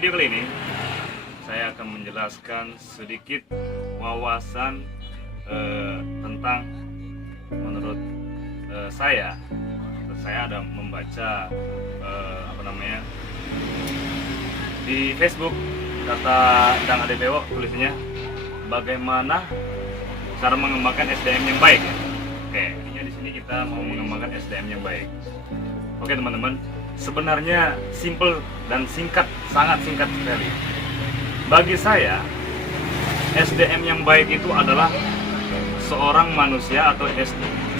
video kali ini saya akan menjelaskan sedikit wawasan tentang menurut saya ada membaca di Facebook kata Dang Ade Bewok tulisnya bagaimana cara mengembangkan SDM yang baik ya. Oke, intinya di sini kita mau mengembangkan SDM yang baik. Oke teman-teman, sebenarnya simple dan singkat, sangat singkat sekali. Bagi saya, SDM yang baik itu adalah seorang manusia atau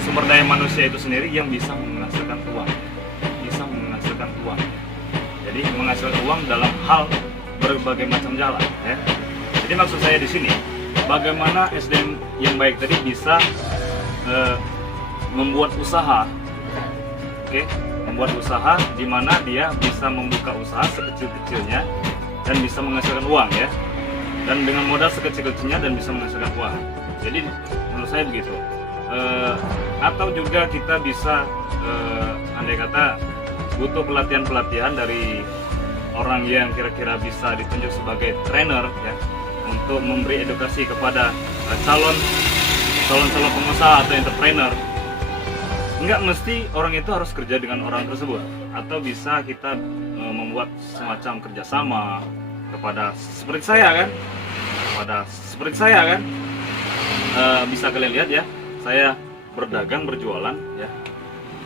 sumber daya manusia itu sendiri yang bisa menghasilkan uang. Bisa menghasilkan uang. Jadi menghasilkan uang dalam hal berbagai macam jalan ya. Jadi maksud saya di sini, bagaimana SDM yang baik tadi bisa membuat usaha. Oke, membuat usaha di mana dia bisa membuka usaha sekecil-kecilnya dan bisa menghasilkan uang ya. Dan dengan modal sekecil-kecilnya dan bisa menghasilkan uang. Jadi menurut saya begitu. Atau juga kita bisa andai kata butuh pelatihan-pelatihan dari orang yang kira-kira bisa ditunjuk sebagai trainer ya, untuk memberi edukasi kepada calon pengusaha atau entrepreneur. Enggak mesti orang itu harus kerja dengan orang tersebut, atau bisa kita membuat semacam kerjasama kepada seperti saya kan, bisa kalian lihat ya, saya berdagang berjualan ya,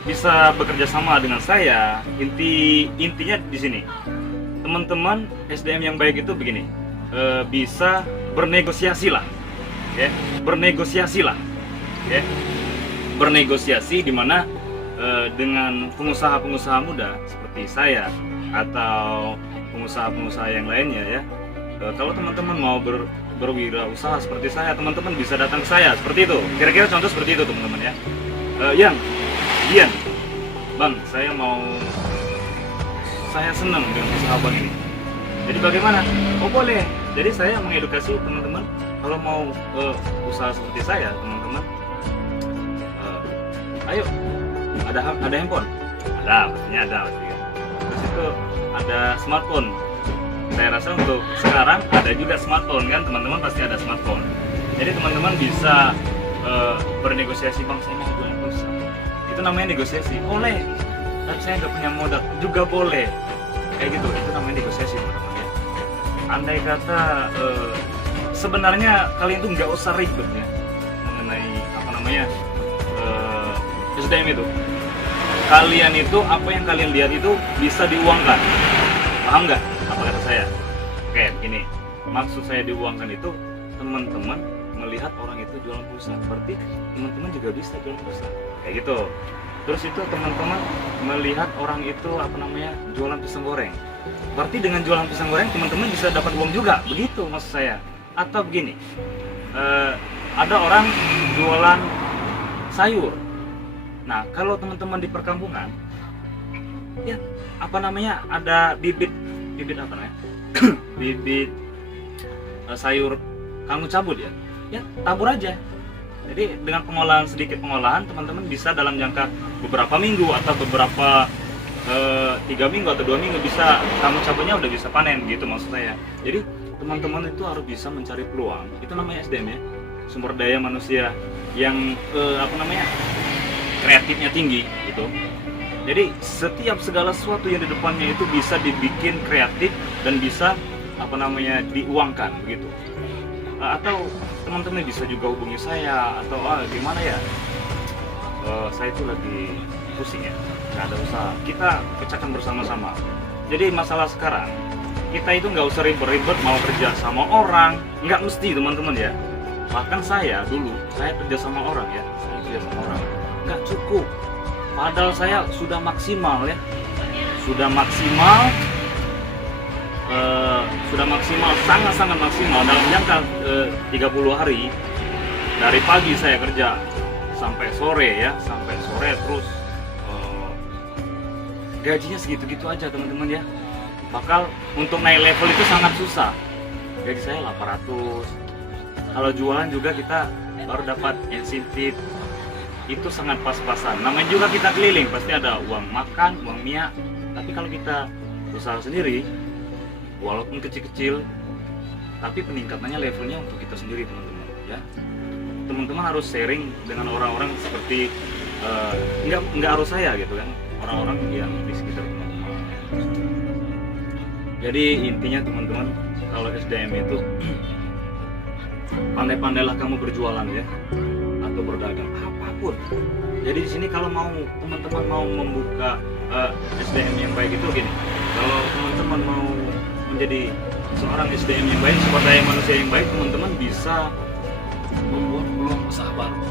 bisa bekerja sama dengan saya. Intinya di sini teman-teman, SDM yang baik itu begini, bisa bernegosiasi lah ya, bernegosiasi di mana dengan pengusaha-pengusaha muda seperti saya atau pengusaha-pengusaha yang lainnya ya. Kalau teman-teman mau berwirausaha seperti saya, teman-teman bisa datang ke saya seperti itu. Kira-kira contoh seperti itu teman-teman ya. Ian, Bang, saya senang dengan usaha Bang ini. Jadi bagaimana? Oh boleh. Jadi saya mengedukasi teman-teman kalau mau usaha seperti saya, teman-teman. Ayo, ada handphone, pastinya ada pasti. Terus itu ada smartphone. Saya rasa untuk sekarang ada juga smartphone kan, teman-teman pasti ada smartphone. Jadi teman-teman bisa bernegosiasi, Bang saya mau jualan pulsa. Itu namanya negosiasi. Boleh. Tapi saya nggak punya modal juga boleh. Kayak gitu, itu namanya negosiasi teman-teman ya. Andai kata sebenarnya kalian tuh nggak usah ribet ya mengenai SDM itu. Kalian itu apa yang kalian lihat itu bisa diuangkan. Paham nggak apa kata saya? Oke, begini. Maksud saya diuangkan itu teman-teman melihat orang itu jualan pulsa, berarti teman-teman juga bisa jualan pulsa. Kayak gitu. Terus itu teman-teman melihat orang itu jualan pisang goreng. Berarti dengan jualan pisang goreng teman-teman bisa dapat uang juga. Begitu maksud saya. Atau begini. Ada orang jualan sayur. Nah, kalau teman-teman di perkampungan, ya ada bibit bibit sayur kangkung cabut ya, tabur aja. Jadi dengan sedikit pengolahan, teman-teman bisa dalam jangka beberapa minggu atau beberapa 3 minggu atau 2 minggu bisa kangkung cabutnya udah bisa panen gitu maksud saya. Jadi teman-teman itu harus bisa mencari peluang. Itu namanya SDM ya, sumber daya manusia yang kreatifnya tinggi gitu. Jadi setiap segala sesuatu yang di depannya itu bisa dibikin kreatif dan bisa diuangkan begitu. Atau teman-teman bisa juga hubungi saya atau gimana ya, saya itu lagi pusing ya, nggak ada usaha, kita pecahkan bersama-sama. Jadi masalah sekarang kita itu nggak usah ribet-ribet mau kerja sama orang, nggak mesti teman-teman ya. Bahkan saya kerja sama orang ya, nggak cukup. Padahal saya sudah maksimal ya, sudah maksimal, sangat-sangat maksimal dalam jangka 30 hari. Dari pagi saya kerja sampai sore terus gajinya segitu-gitu aja teman-teman ya. Bakal untuk naik level itu sangat susah. Gaji saya 800. Kalau jualan juga kita baru dapat insentif. Itu sangat pas-pasan. Namanya juga kita keliling, pasti ada uang makan, uang minyak. Tapi kalau kita usaha sendiri, walaupun kecil-kecil, tapi peningkatannya levelnya untuk kita sendiri teman-teman ya. Teman-teman harus sharing dengan orang-orang seperti nggak harus saya gitu kan, orang-orang yang di sekitar teman-teman. Jadi intinya teman-teman, kalau SDM itu pandai-pandailah kamu berjualan ya, atau berdagang apapun. Jadi di sini kalau mau teman-teman mau membuka SDM yang baik itu gini, kalau teman-teman mau menjadi seorang SDM yang baik, sumber daya manusia yang baik, teman-teman bisa membuat peluang usaha baru,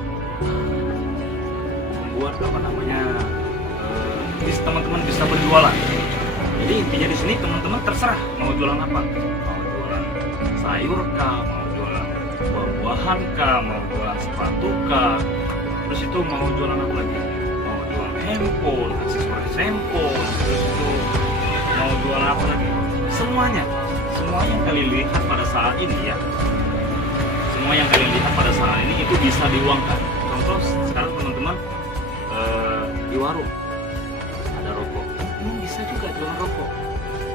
membuat apa namanya, teman-teman bisa berjualan. Jadi intinya di sini teman-teman terserah mau jualan apa, mau jualan sayur kah, mau jualan buah-buahan kah, mau jualan sepatu kah, terus itu mau jualan apa lagi, mau jualan handphone, aksesoris handphone, terus itu mau jualan apa lagi, semuanya yang kalian lihat pada saat ini ya, semua yang kalian lihat pada saat ini itu bisa diuangkan. Contoh sekarang teman-teman di warung ada rokok, teman bisa juga jualan rokok,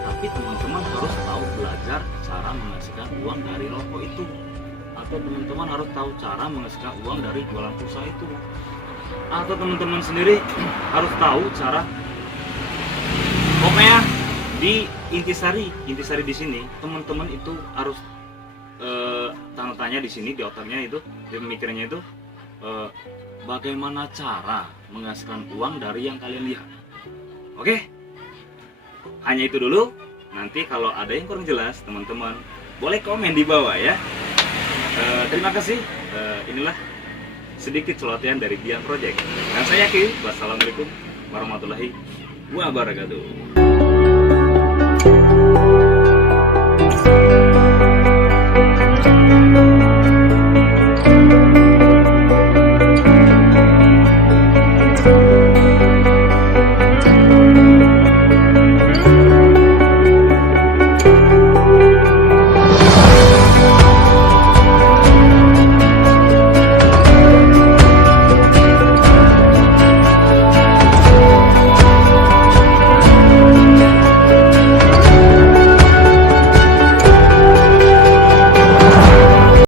tapi teman-teman harus tahu belajar cara menghasilkan uang dari rokok itu, atau teman-teman harus tahu cara menghasilkan uang dari jualan pulsa itu, atau teman-teman sendiri harus tahu cara. Pokoknya di intisari di sini teman-teman itu harus tanda tanya di sini di otaknya itu, di pemikirannya itu, bagaimana cara menghasilkan uang dari yang kalian lihat. Oke, hanya itu dulu. Nanti kalau ada yang kurang jelas teman-teman boleh komen di bawah ya. Terima kasih. Inilah sedikit celotehan dari Dian Project. Dan saya yakin, wassalamualaikum warahmatullahi wabarakatuh.